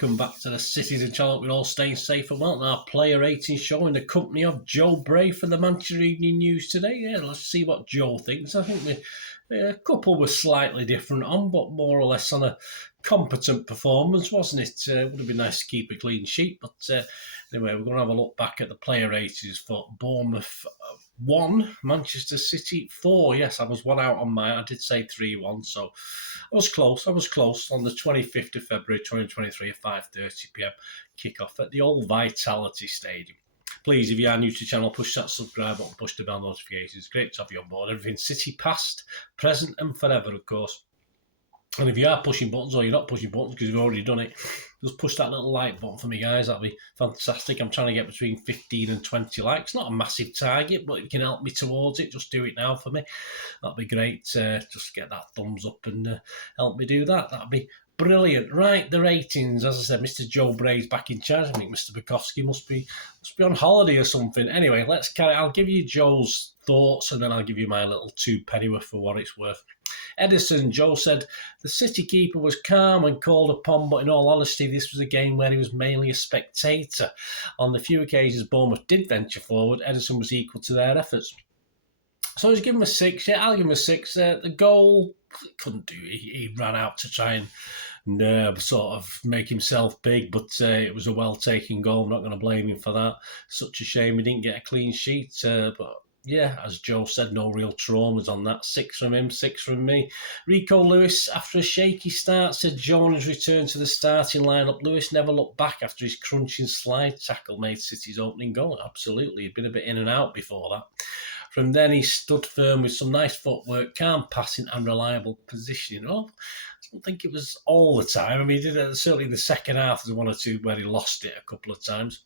welcome back to the Citytilidie channel. We're all staying safe and well. Our player rating show in the company of Joe Bray for the Manchester Evening News today. Yeah, let's see what Joe thinks. I think a couple were slightly different on, but more or less on a competent performance, wasn't it? Would have been nice to keep a clean sheet, but anyway, we're going to have a look back at the player ratings for Bournemouth 1, Manchester City 4. Yes, I was one out on mine. I did say 3-1, so I was close. On the 25th of February 2023 at 5:30 p.m. kickoff at the old Vitality Stadium. Please, if you are new to the channel, push that subscribe button, push the bell notifications. Great to have you on board. Everything City past, present and forever, of course. And if you are pushing buttons or you're not pushing buttons because you've already done it, just push that little like button for me, guys. That'd be fantastic. I'm trying to get between 15 and 20 likes. Not a massive target, but if you can help me towards it, just do it now for me. That'd be great. Just get that thumbs up and help me do that. That'd be brilliant. Right, the ratings. As I said, Mr. Joe Bray's back in charge. I think Mr. Bukowski must be on holiday or something. Anyway, let's carry. I'll give you Joe's thoughts and then I'll give you my little two pennyworth for what it's worth. Edison, Joe said, the City keeper was calm and called upon, but in all honesty, this was a game where he was mainly a spectator. On the few occasions Bournemouth did venture forward, Edison was equal to their efforts. So I was giving him a 6. Yeah, I'll give him a 6. The goal, couldn't do it. He ran out to try and sort of make himself big, but it was a well-taken goal. I'm not going to blame him for that. Such a shame he didn't get a clean sheet, but yeah, as Joe said, no real traumas on that. 6 from him, 6 from me. Rico Lewis, after a shaky start, said Jones returned to the starting lineup. Lewis never looked back after his crunching slide tackle made City's opening goal. Absolutely, he'd been a bit in and out before that. From then, he stood firm with some nice footwork, calm passing and reliable positioning. Oh, I don't think it was all the time. I mean, he did it certainly in the second half. There's 1 or 2 where he lost it a couple of times.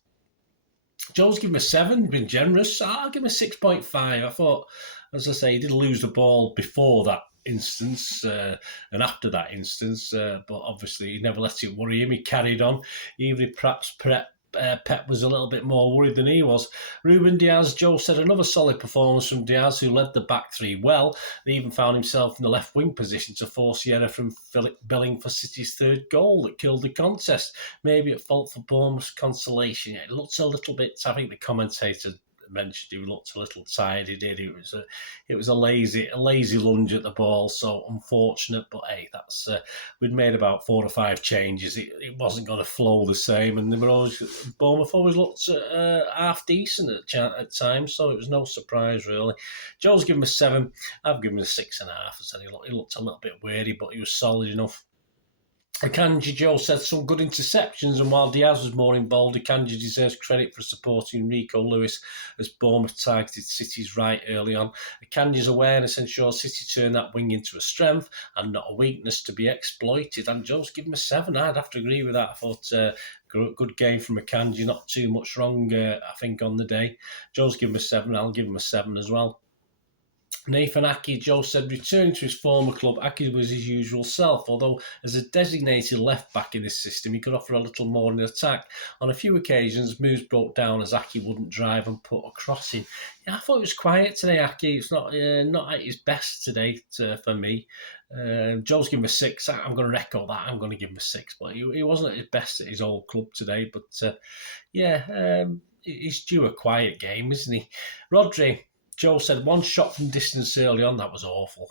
Joe's given him a 7, been generous. I'll give him a 6.5. I thought, as I say, he did lose the ball before that instance and after that instance, but obviously he never let it worry him. He carried on, even if perhaps Pep was a little bit more worried than he was. Ruben Diaz, Joe said, another solid performance from Diaz, who led the back three well. He even found himself in the left wing position to force the error from Philip Billing for City's 3rd goal that killed the contest. Maybe at fault for Bournemouth's consolation. It looked a little bit, I think the commentator mentioned he looked a little tired. He did. It was a lazy lunge at the ball, so unfortunate. But hey, that's we'd made about 4 or 5 changes. It wasn't going to flow the same, and Bournemouth always looked half decent at times, so it was no surprise really. Joe's given him a 7. I've given him a 6.5. I said he looked a little bit weary, but he was solid enough. Akanji, Joe said, some good interceptions, and while Diaz was more involved, Akanji deserves credit for supporting Rico Lewis as Bournemouth targeted City's right early on. Akanji's awareness ensured City turned that wing into a strength and not a weakness to be exploited, and Joe's given him a 7. I'd have to agree with that. I thought good game from Akanji, not too much wrong, I think, on the day. Joe's given him a 7, I'll give him a 7 as well. Nathan Aki, Joe said, returning to his former club, Aki was his usual self, although as a designated left-back in this system, he could offer a little more in attack. On a few occasions, moves broke down as Aki wouldn't drive and put a crossing. Yeah, I thought it was quiet today, Aki. It's not at his best today for me. Joe's given him a 6. I'm going to echo that. I'm going to give him a 6, but he wasn't at his best at his old club today. But he's due a quiet game, isn't he? Rodri, Joe said, 1 shot from distance early on. That was awful.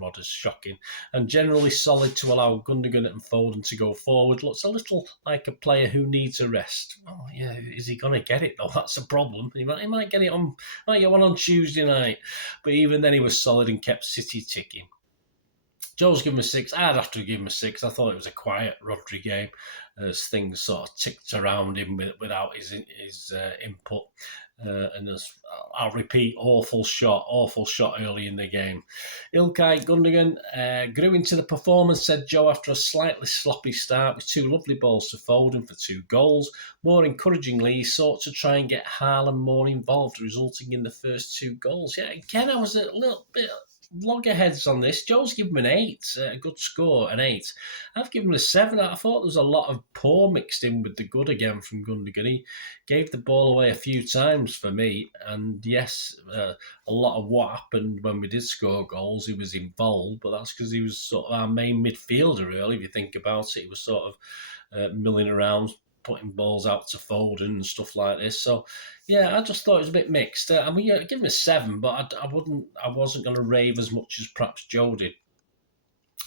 Rodgers, shocking. And generally solid to allow Gundogan and Foden to go forward. Looks a little like a player who needs a rest. Oh, yeah, is he going to get it, though? That's a problem. He might get one on Tuesday night. But even then, he was solid and kept City ticking. Joe's given him a 6. I'd have to give him a 6. I thought it was a quiet Rodri game as things sort of ticked around him without his input. And as I'll repeat, awful shot early in the game. Ilkay Gundogan grew into the performance, said Joe, after a slightly sloppy start with 2 lovely balls to Foden for 2 goals. More encouragingly, he sought to try and get Haaland more involved, resulting in the first 2 goals. Yeah, again, I was a little bit loggerheads on this. Joe's given him an 8, a good score, an 8. I've given him a 7. I thought there was a lot of poor mixed in with the good again from Gundogan. He gave the ball away a few times for me, and yes, a lot of what happened when we did score goals, he was involved, but that's because he was sort of our main midfielder, really, if you think about it. He was sort of milling around, putting balls out to Foden and stuff like this. So, yeah, I just thought it was a bit mixed. I mean, yeah, give him a 7, but I wasn't going to rave as much as perhaps Joe did.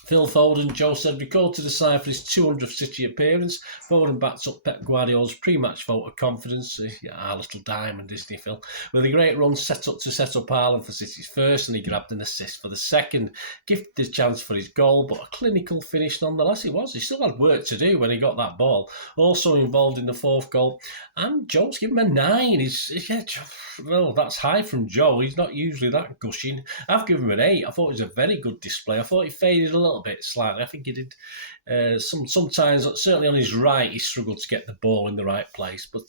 Phil Foden, Joe said, recalled to the side for his 200th City appearance. Foden backs up Pep Guardiola's pre-match vote of confidence. Our little diamond, isn't he, Phil? With a great run set up Haaland for City's first, and he grabbed an assist for the second. Gifted the chance for his goal, but a clinical finish nonetheless it was. He still had work to do when he got that ball. Also involved in the fourth goal. And Joe's given him a 9. Well, that's high from Joe. He's not usually that gushing. I've given him an 8. I thought it was a very good display. I thought he faded a little bit slightly. I think he did sometimes, certainly on his right, he struggled to get the ball in the right place. But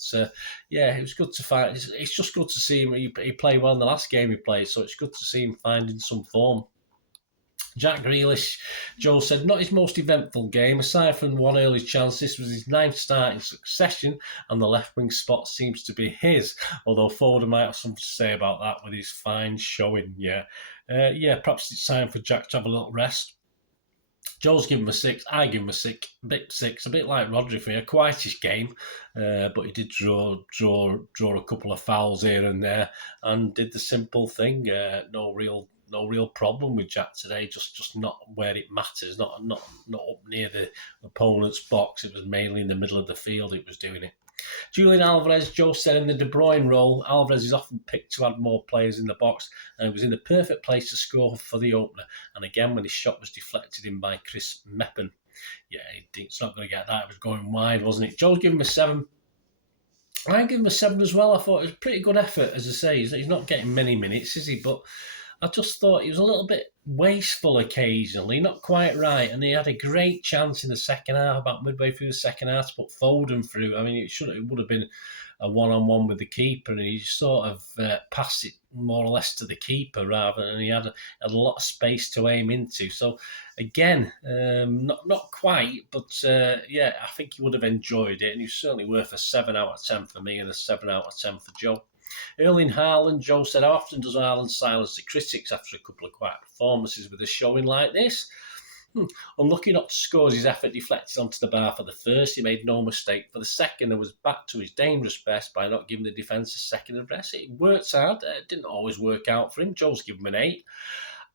yeah, it was good to find. It's just good to see him. He played well in the last game he played, so it's good to see him finding some form. Jack Grealish, Joe said, not his most eventful game. Aside from one early chance, this was his 9th start in succession, and the left wing spot seems to be his. Although Foden might have something to say about that with his fine showing. Yeah, perhaps it's time for Jack to have a little rest. Joe's given him a 6. I give him a 6. A bit like Rodri for me. A quietish game, but he did draw a couple of fouls here and there, and did the simple thing. No real problem with Jack today. Just not where it matters. Not up near the opponent's box. It was mainly in the middle of the field. It was doing it. Julian Alvarez, Joe said, in the De Bruyne role, Alvarez is often picked to add more players in the box, and he was in the perfect place to score for the opener. And again, when his shot was deflected in by Chris M.E.N. Yeah, it's not going to get that. It was going wide, wasn't it? Joe's given him a 7. I give him a 7 as well. I thought it was a pretty good effort, as I say. He's not getting many minutes, is he? But I just thought he was a little bit wasteful occasionally, not quite right. And he had a great chance in the second half, about midway through the second half, to put Foden through. I mean, it would have been a one-on-one with the keeper, and he sort of passed it more or less to the keeper rather, and he had a lot of space to aim into. So again, not quite, but yeah, I think he would have enjoyed it, and he's certainly worth a 7 out of 10 for me and a 7 out of 10 for Joe. Erling Haaland, Joe said, how often does Haaland silence the critics after a couple of quiet performances with a showing like this? Unlucky not to score as his effort deflected onto the bar for the first. He made no mistake for the second and was back to his dangerous best by not giving the defence a second of rest. It works hard. It didn't always work out for him. Joe's given him an 8.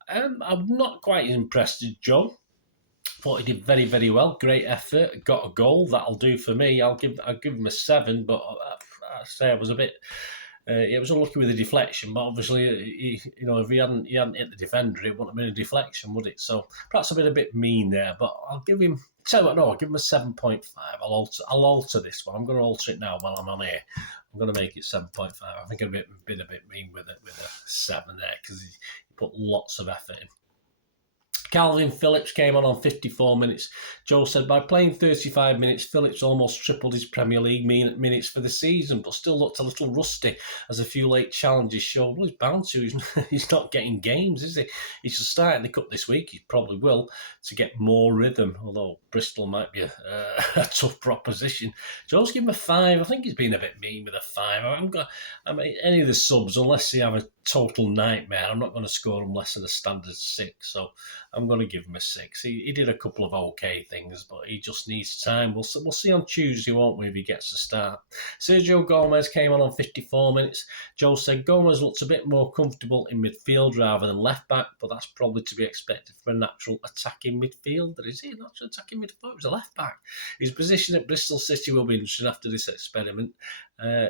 I'm not quite as impressed as Joe. Thought he did very, very well. Great effort. Got a goal. That'll do for me. I'll give him a 7, but I say I was a bit... it was unlucky with the deflection, but obviously, if he hadn't hit the defender, it wouldn't have been a deflection, would it? So perhaps I've been a bit mean there, but I'll give him. Tell you what, no, I'll give him a 7.5. I'll alter this one. I'm going to alter it now while I'm on here. I'm going to make it 7.5. I think I've been a bit mean with a 7 there because he put lots of effort in. Calvin Phillips came on 54 minutes. Joe said, by playing 35 minutes, Phillips almost tripled his Premier League minutes for the season, but still looked a little rusty as a few late challenges showed. Well, he's bound to. He's not getting games, is he? He should start in the Cup this week. He probably will, to get more rhythm, although Bristol might be a tough proposition. Joe's given him a 5. I think he's been a bit mean with a 5. Any of the subs, unless they have a total nightmare, I'm not going to score them less than a standard 6, so I'm going to give him a 6. He did a couple of okay things, but he just needs time. We'll see on Tuesday, won't we, if he gets to start. Sergio Gomez came on 54 minutes. Joe said Gomez looks a bit more comfortable in midfield rather than left-back, but that's probably to be expected for a natural attacking midfielder. Is he a natural attacking midfielder? He was a left-back. His position at Bristol City will be interesting after this experiment.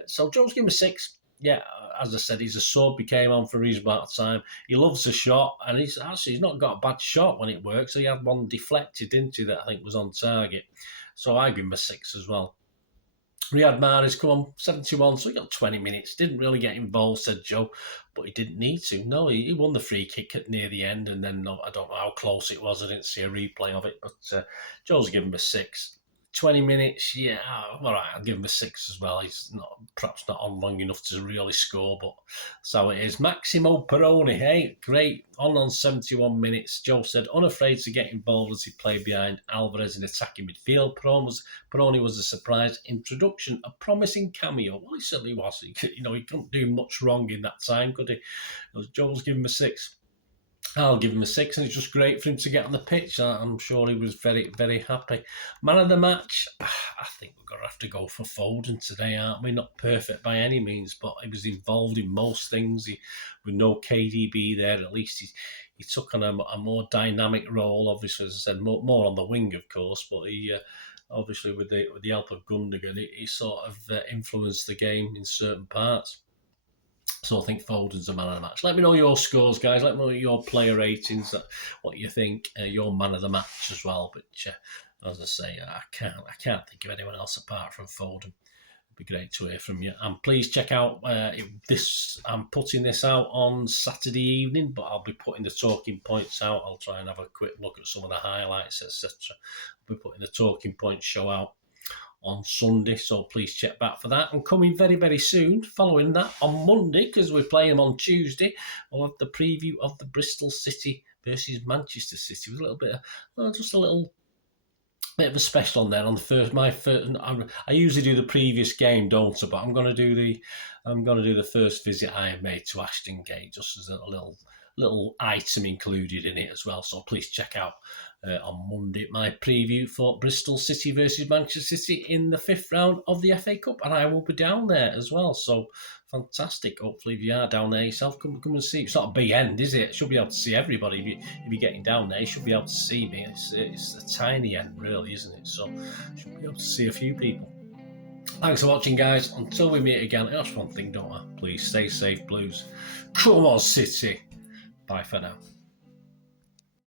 So Joe's given him a 6. Yeah, as I said, he's a sub. He came on for a reasonable amount of time. He loves a shot, and he's not got a bad shot when it works. So he had one deflected, didn't he, that I think was on target. So I give him a 6 as well. Riyad Mahrez come on 71, so he got 20 minutes. Didn't really get involved, said Joe, but he didn't need to. No, he won the free kick near the end, and then I don't know how close it was. I didn't see a replay of it, but Joe's given him a 6. 20 minutes, yeah, all right, I'll give him a 6 as well. He's perhaps not on long enough to really score, but that's how it is. Massimo Peroni, hey, great, on 71 minutes. Joe said, unafraid to get involved as he played behind Alvarez in attacking midfield. Peroni was a surprise introduction, a promising cameo. Well, he certainly was. He couldn't do much wrong in that time, could he? Joe's given him a 6. I'll give him a 6, and it's just great for him to get on the pitch. I'm sure he was very, very happy. Man of the match, I think we're going to have to go for Foden today, aren't we? Not perfect by any means, but he was involved in most things. With no KDB there, at least he took on a more dynamic role, obviously, as I said, more on the wing, of course, but he... obviously, with the help of Gundogan, he sort of influenced the game in certain parts. So I think Foden's a man of the match. Let me know your scores, guys. Let me know your player ratings, what you think, your man of the match as well. But as I say, I can't think of anyone else apart from Foden. It'd be great to hear from you. And please check out this. I'm putting this out on Saturday evening, but I'll be putting the talking points out. I'll try and have a quick look at some of the highlights, etc. I'll be putting the talking points show out on Sunday, so please check back for that. And coming very, very soon, following that on Monday, because we're playing them on Tuesday, we'll have the preview of the Bristol City versus Manchester City with a little bit of, just a little bit of a special on there on the first. I usually do the previous game, don't I? But I'm going to do the first visit I made to Ashton Gate, just as a little item included in it as well. So please check out on Monday my preview for Bristol City versus Manchester City in the 5th round of the FA Cup, and I will be down there as well. So fantastic. Hopefully, if you are down there yourself, come and see. It's not a big end, is it? Should be able to see everybody. If you're getting down there, you should be able to see me. It's a tiny end, really, isn't it? So should be able to see a few people. Thanks for watching, guys. Until we meet again, that's one thing, don't I? Please stay safe, Blues. Come on, City. Bye for now.